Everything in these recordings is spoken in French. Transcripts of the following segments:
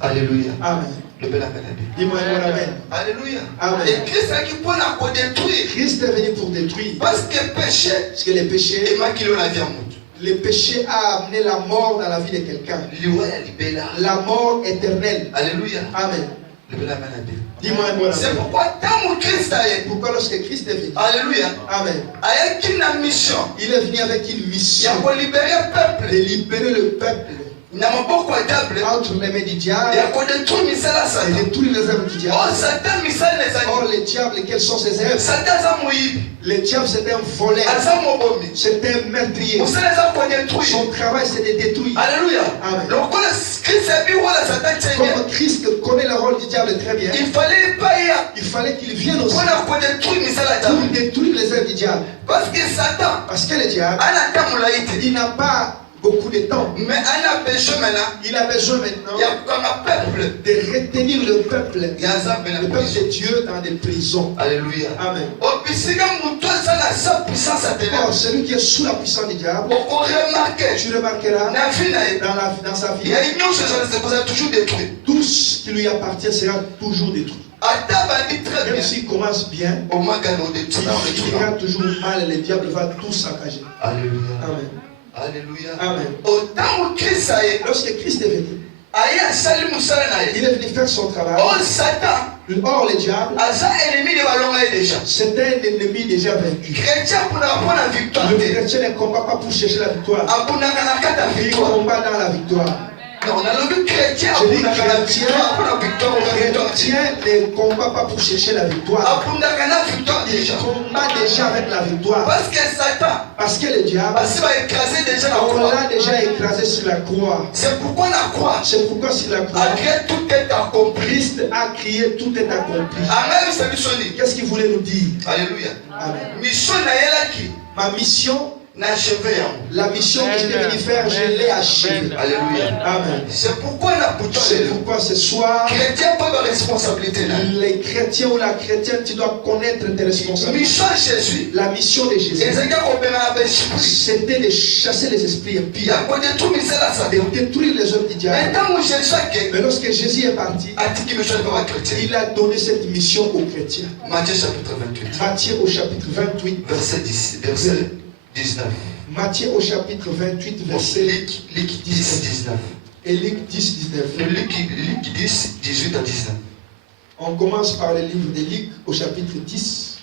Alléluia. Amen. Le bel amen. Dis-moi un bon amen. Alléluia. Amen. Et Christ a qui pour la détruire. Christ est venu pour détruire. Parce que péché. Parce que les péchés. Et maquillé la vie en monde. Le péché a amené la mort dans la vie de quelqu'un. La mort éternelle. Alléluia. Amen. Le bel amen. Dis-moi un bon amen. C'est pourquoi tant que Christ a été. Pourquoi lorsque Christ est venu. Alléluia. Amen. Avec une mission. Il est venu avec une mission. Il a libéré le peuple. De libérer le peuple. Entre les mains du diable et de tous les œuvres du diable. Or les diables, quelles sont ses œuvres? Le diable c'est un voleur, c'est un meurtrier. Son travail c'est de détruire. Alléluia. Amen. Comme Christ connaît le rôle du diable très bien, il fallait qu'il vienne aussi pour détruire les œuvres du diable. Parce que Satan, parce que le diable, il n'a pas beaucoup de temps. Mais il a besoin maintenant de retenir le peuple de Dieu dans des prisons. Alléluia. Amen. Or, celui qui est sous la puissance du diable, tu remarqueras dans sa vie, tout ce qui lui appartient sera toujours détruit. Même s'il commence bien, il finira toujours mal, le diable va tout saccager. Alléluia. Amen. Alléluia. Amen. Lorsque Christ est venu, il est venu faire son travail. Or le diable, c'est un ennemi déjà vaincu. Le chrétien ne combat pas pour chercher la victoire. Il combat dans la victoire. Je dis chrétien ne combat pas pour chercher la victoire. Il combat déjà avec la victoire. Parce que le diable, on l'a déjà écrasé sur la croix. C'est pourquoi sur la croix, Christ a crié, tout est accompli. Qu'est-ce qu'il voulait nous dire? Alléluia. Amen. Ma mission, la mission que je devais faire, je l'ai achevée. Alléluia. Amen. C'est pourquoi ce soir, les chrétiens ou la chrétienne, tu dois connaître tes responsabilités. La mission de Jésus, c'était de chasser les esprits impies, de détruire les œuvres du diable. Mais lorsque Jésus est parti, il a donné cette mission aux chrétiens. Matthieu au chapitre 28, verset 19. Matthieu au chapitre 28, verset 19. Et Luc 10, 19. Luc 10, 18 à 19. On commence par le livre de Luc au chapitre 10.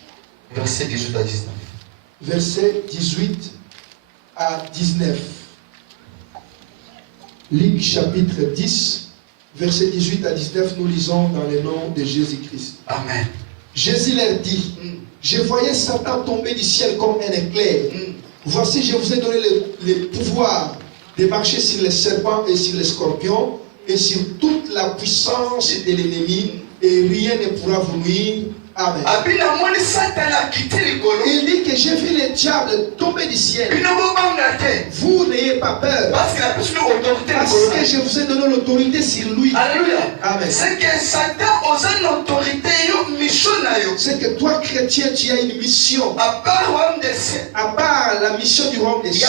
Verset 18 à 19. Verset 18 à 19. Luc chapitre 10, verset 18 à 19, nous lisons dans le nom de Jésus-Christ. Amen. Jésus leur dit, je voyais Satan tomber du ciel comme un éclair. Voici, je vous ai donné le pouvoir de marcher sur les serpents et sur les scorpions et sur toute la puissance de l'ennemi, et rien ne pourra vous nuire. Amen. Il dit que j'ai vu le diable tomber du ciel. Vous n'ayez pas peur. Parce que je vous ai donné l'autorité sur lui. Alléluia. Amen. C'est que Satan a une autorité, c'est que toi, chrétien, tu as une mission. À part la mission du royaume des cieux,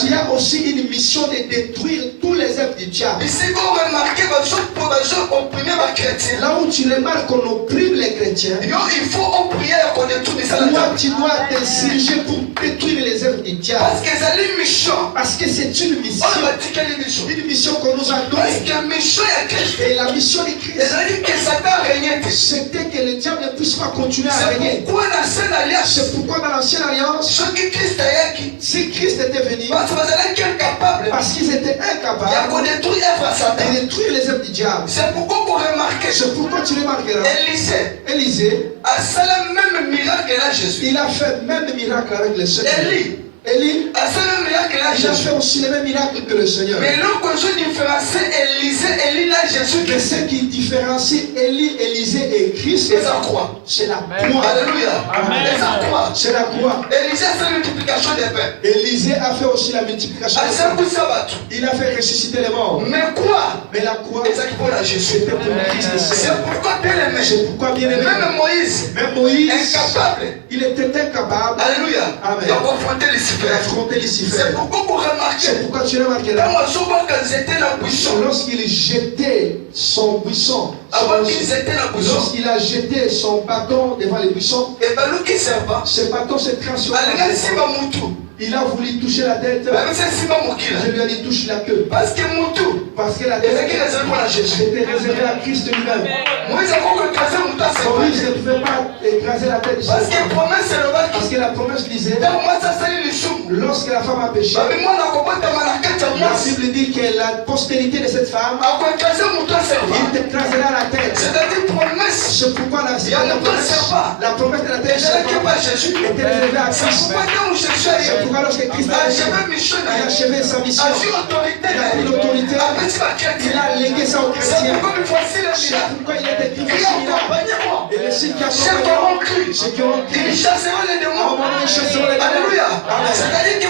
tu as aussi une mission de détruire tous les œuvres du diable. Là où tu remarques qu'on opprime les chrétiens, il faut prier qu'on détruise ça. Toi, tu dois t'exiger pour détruire les œuvres du diable. Parce que c'est une mission. Une mission qu'on nous a donnée. Et la mission de Christ, c'était que le diable ne puisse pas continuer à régner. C'est pourquoi dans l'ancienne alliance, si Christ était venu, parce qu'ils étaient incapables de détruire les œuvres du diable. C'est pourquoi tu remarqueras, Élisée, il a fait même miracle avec le Seigneur. Élie, il a fait aussi le même miracle que le Seigneur. Mais ce qui différencie Élie, Élisée et Christ, c'est la croix. Alléluia. C'est la croix. Élisée a fait la multiplication des pains. Élisée a fait aussi la multiplication des pains. Il a fait ressusciter les morts. Mais quoi? Mais la croix, c'était pour Christ. C'est pourquoi bien aimé. C'est pourquoi bien aimé. Même Moïse, incapable. Il était incapable. Alléluia. Amen. D'affronter Lucifer. C'est pourquoi vous remarquez. C'est pourquoi tu remarques là. Lorsqu'il jetait son buisson. Lorsqu'il a jeté son bâton devant les buissons. Ce bâton s'est transformé. Il a voulu toucher la tête. Je lui ai dit touche la queue. Parce que la tête était réservée à Christ lui-même. Moïse ne pouvait pas écraser la tête du Seigneur. Parce que la promesse disait, lorsque la femme a péché, la Bible dit que la postérité de cette femme, il t'écrasera la tête. C'est pourquoi la promesse de la tête était réservée à Christ. C'est pourquoi lorsque Christ a achevé sa mission, il a pris l'autorité, il a légué ça aux chrétiens. C'est pourquoi il est écrit et les signes qui accompagnent ceux qui ont cru, ils chasseront les démons. Alléluia. C'est-à-dire que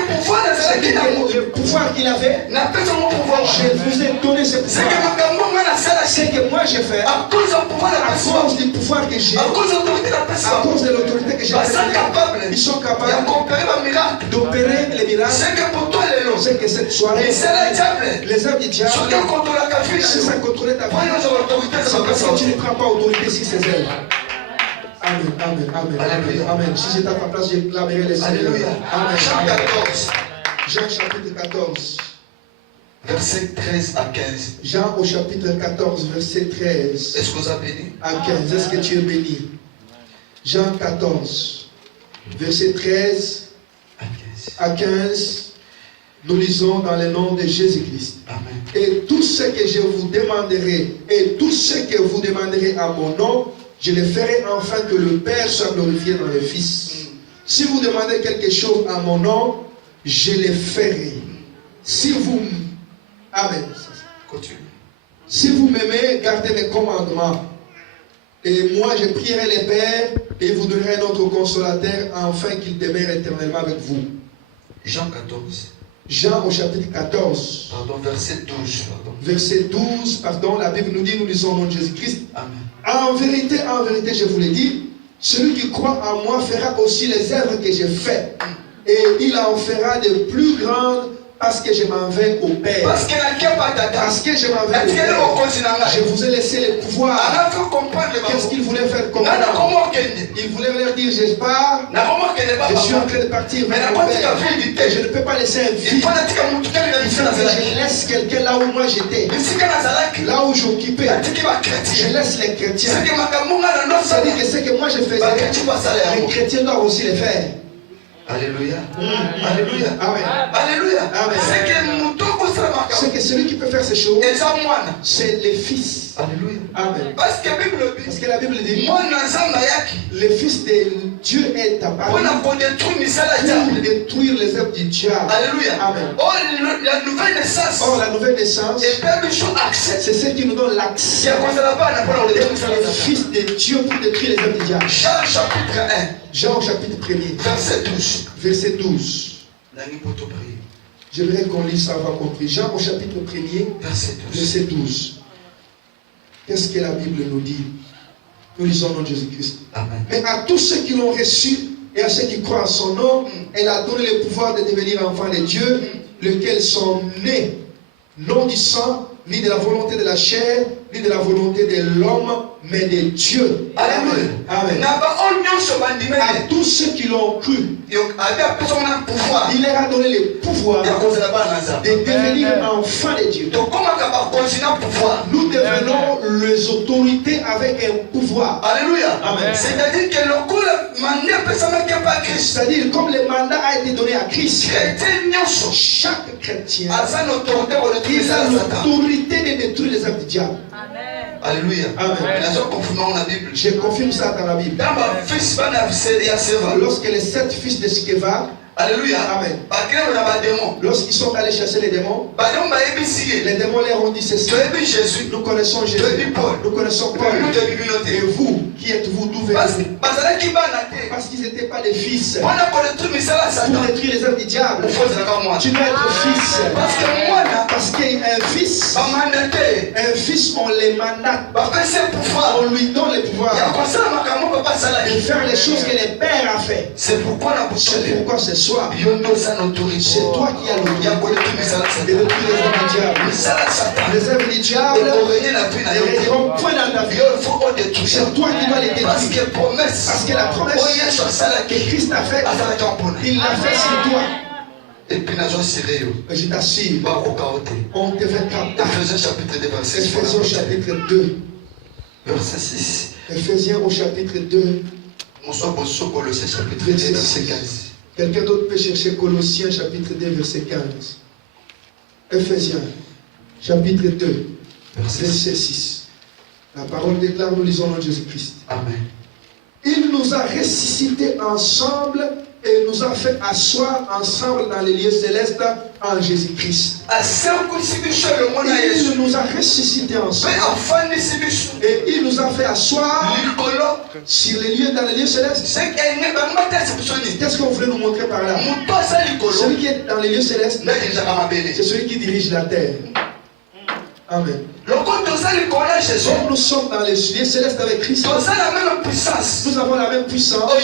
le pouvoir qu'il avait, je vous ai donné ce pouvoir. C'est que moi j'ai fait à cause du pouvoir que j'ai, à cause de l'autorité que j'ai. Ils sont capables d'opérer les miracles. C'est que cette soirée, les œuvres du diable, si ça contrôlait ta vie, c'est parce que tu ne prends pas autorité sur ces œuvres. Amen, amen, amen, amen, amen. Si j'étais à ta place, je clamerais les Seigneurs. Amen. Jean chapitre 14. Verset 13 à 15. Jean au chapitre 14, verset 13. Est-ce que vous avez béni? À 15. Est-ce que tu es béni? Jean 14, verset 13 à 15. Nous lisons dans le nom de Jésus-Christ. Et tout ce que je vous demanderai, et tout ce que vous demanderez à mon nom, je le ferai afin que le Père soit glorifié dans le Fils. Si vous demandez quelque chose à mon nom, je le ferai. Si vous... Amen. Continue. Si vous m'aimez, gardez mes commandements. Et moi, je prierai le Père et il vous donnerai un autre consolateur afin qu'il demeure éternellement avec vous. Jean 14. Jean au chapitre 14. Pardon, verset 12. Verset 12, pardon, la Bible nous dit, nous lisons au nom de Jésus-Christ. Amen. En vérité, je vous l'ai dit, celui qui croit en moi fera aussi les œuvres que j'ai faites. Et il en fera de plus grandes parce que je m'en vais au Père. Parce que je m'en vais au Père. Je vous ai laissé le pouvoir. Qu'est-ce qu'il voulait faire comprendre? Il voulait leur dire, je pars, je suis en train de partir vers mon Père. Et je ne peux pas laisser un vide. Il faut que je laisse quelqu'un là où moi j'étais. Là où j'occupais. Je laisse les chrétiens. C'est-à-dire que ce que moi je faisais, les chrétiens doivent aussi le faire. Alléluia. Alléluia. Amen. Alléluia. Amen. C'est que celui qui peut faire ces choses, c'est les fils. Alléluia. Amen. Parce que la Bible dit, le Fils de Dieu est apparu pour détruire les œuvres du diable. Alléluia. Amen. Or, la nouvelle naissance, c'est ce qui nous donne l'accès. Le Fils de Dieu pour détruire les œuvres du diable. Jean chapitre 1. Jean chapitre 1. Verset 12. Verset 12. J'aimerais qu'on lise ça, on va compris. Jean au chapitre 1, verset 12. Qu'est-ce que la Bible nous dit? Nous lisons au nom de Jésus-Christ. Mais à tous ceux qui l'ont reçu et à ceux qui croient en son nom, elle a donné le pouvoir de devenir enfants de Dieu, lesquels sont nés, non du sang, ni de la volonté de la chair, ni de la volonté de l'homme, mais de Dieu. Alléluia. Amen. À tous ceux qui l'ont cru, il leur a donné le pouvoir de devenir enfants de Dieu. Nous devenons les autorités avec un pouvoir. Alléluia. Amen. C'est-à-dire que c'est-à-dire comme le mandat a été donné à Christ, chaque chrétien a l'autorité de détruire les œuvres du diable. Alléluia. Amen. Je confirme ça dans la Bible. Lorsque les 7 fils de Sceva Alléluia. Amen. Amen. Lorsqu'ils sont allés chasser les démons leur ont dit ceci. Nous connaissons Jésus. Nous connaissons Paul. Et vous, qui êtes-vous? D'où venez-vous? Parce qu'ils n'étaient pas des fils. Pour détruire les œuvres du diable, tu dois être fils. Parce qu'un fils, on les mandate. On lui donne les pouvoirs de faire les choses que les pères ont fait. C'est pourquoi ce soir, c'est toi qui as l'autorité de détruire les œuvres du diable. Les œuvres du diable ne régneront point dans ta vie. C'est toi qui dois les détruire. Parce que la promesse que Christ a faite, il l'a fait sur toi. Et puis, je t'assure, on te fait capter. Ephésiens chapitre 2, verset 6. Ephésiens au chapitre 2, verset 6. Quelqu'un d'autre peut chercher Colossiens chapitre 2, verset 15. Ephésiens chapitre 2, verset 6. La parole déclare, nous lisons en Jésus-Christ. Amen. Il nous a ressuscités ensemble et nous a fait asseoir ensemble dans les lieux célestes en Jésus-Christ. Il nous a ressuscités ensemble et il nous a fait asseoir sur les lieux, dans les lieux célestes. Qu'est-ce qu'on voulait nous montrer par là? Celui qui est dans les lieux célestes, c'est celui qui dirige la terre. Amen. Comme nous sommes dans les lieux célestes avec Christ, nous avons la même puissance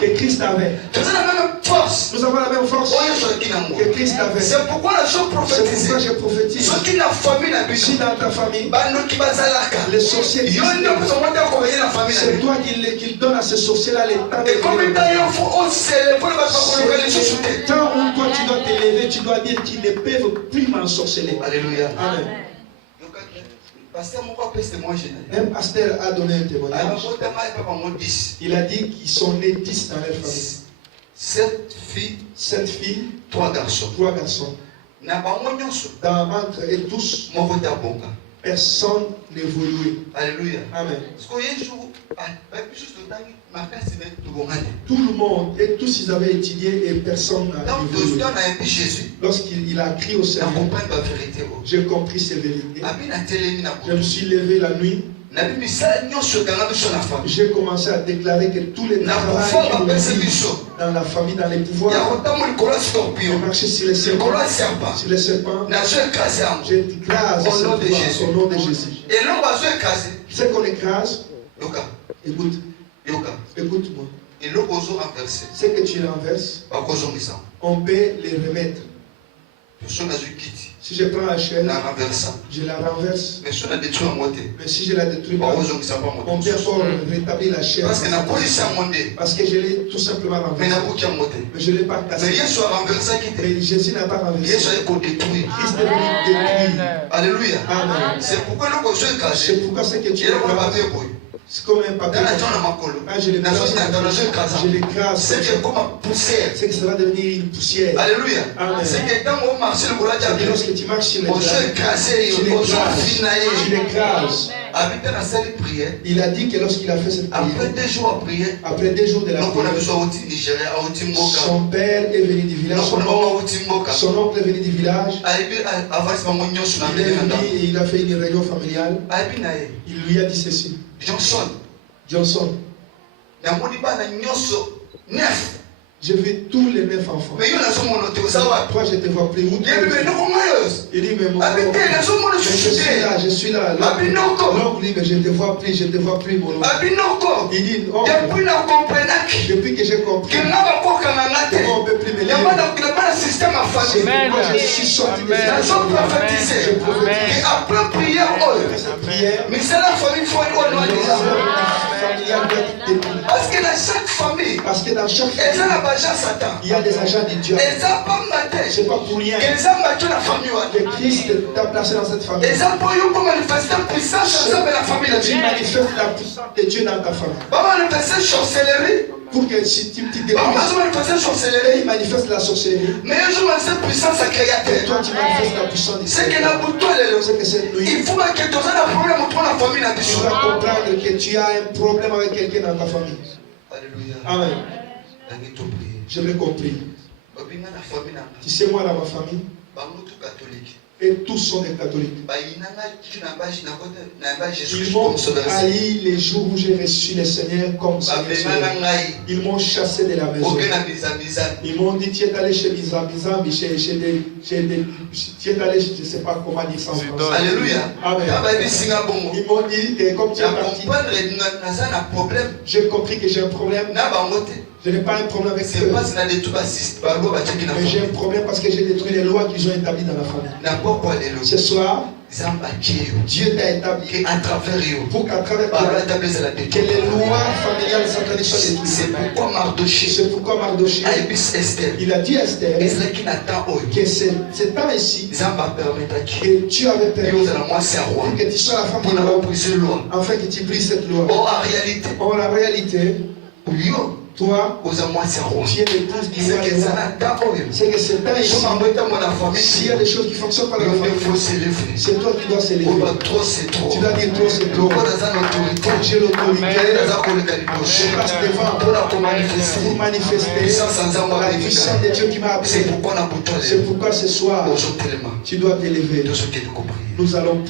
que Christ avait. Nous avons la même force que Christ avait. C'est pourquoi je prophétise. Si dans ta famille, les sorciers existent, c'est toi qui donne à ces sorciers-là les temps de temps où toi tu dois t'élever, tu dois dire qu'ils ne peuvent plus m'ensorceler. Alléluia. Amen. Un pasteur a donné un témoignage. Il a dit qu'ils sont nés 10 dans leur famille. 7 filles, 3 garçons. Entre eux tous, personne n'évoluait. Alléluia. Amen. Tout le monde, et tous ils avaient étudié et personne n'a évolué. Lorsqu'il a crié au Seigneur, j'ai compris ces vérités. Je me suis levé la nuit. J'ai commencé à déclarer que tous les travaux qui nous disent dans la famille, dans les pouvoirs, de marcher sur les serpents, j'écrase au nom de Jésus. Ce qu'on écrase, écoute-moi. Ce que tu renverses, on peut les remettre. Si je prends la chaîne, je la renverse. Mais si je la détruis pas, on peut encore rétablir la chaîne. Parce que je l'ai tout simplement renversée. Mais je ne l'ai pas cassée. Mais Jésus n'a pas renversé. Christ est venu détruire. Alléluia. Amen. C'est pourquoi ce que tu écrases, c'est comme un papier. Quand je l'écrase, c'est que ça va devenir une poussière. Alléluia. Amen. C'est que quand on marche sur le courage, lorsque tu marches sur les tu l'écrases. Il a dit que lorsqu'il a fait cette prière, après 2 jours de la prière, son père est venu du village, son oncle est venu du village, il est venu et il a fait une réunion familiale. Il lui a dit ceci: Johnson, j'ai vu tous les 9 enfants. Toi, je te vois plus. Où il dit, mais mon oncle, je suis là. L'oncle dit, mais je ne te vois plus, mon oncle. Il dit, depuis que j'ai compris, comment on ne peut plus me lire. Moi, je suis sorti de cette prophétise. Après prière, mais c'est la famille parce que dans chaque famille, il y a des agents du diable. C'est pas pour rien que Christ t'a placé dans cette famille. Tu manifestes la puissance de Dieu dans ta famille. Pour que si tu te détruises, il manifeste la sorcellerie. Mais je manifeste puissance à créateur. Et toi tu manifestes la puissance du c'est que la c'est que cette nuit, il faut que tu aies un problème dans la famille. Tu dois comprendre que tu as un problème avec quelqu'un dans ta famille. Alléluia. Amen. J'ai compris. Tu sais, moi, dans ma famille, et tous sont des catholiques. Ils m'ont haï les jours où j'ai reçu le Seigneur comme Seigneur. Ils m'ont chassé de la maison. Ils m'ont dit, tu es allé chez Mizamizam, tu es allé, je ne sais pas comment dire ça en français. Alléluia. Amen. Ils m'ont dit que comme tu es parti, j'ai compris que j'ai un problème. Je n'ai pas un problème avec eux. Mais j'ai un problème parce que j'ai détruit les lois qu'ils ont établies dans la famille. Ce soir, Dieu t'a établi à travers eux, pour qu'à travers toi, que les lois familiales sataniques soient détruites. C'est pourquoi Mardoché, il a dit à Esther que c'est temps ici que tu avais permis que tu sois la femme du roi, afin que tu brises cette loi. Or, la réalité, toi, tu es l'épouse du roi. C'est que c'est temps ici. S'il y a des choses qui fonctionnent pas dans la famille, c'est toi qui dois s'élever. Tu dois dire trop, c'est trop. J'ai l'autorité. Je passe devant pour manifester la puissance de Dieu qui m'a appelé. C'est pourquoi ce soir, tu dois t'élever. Nous allons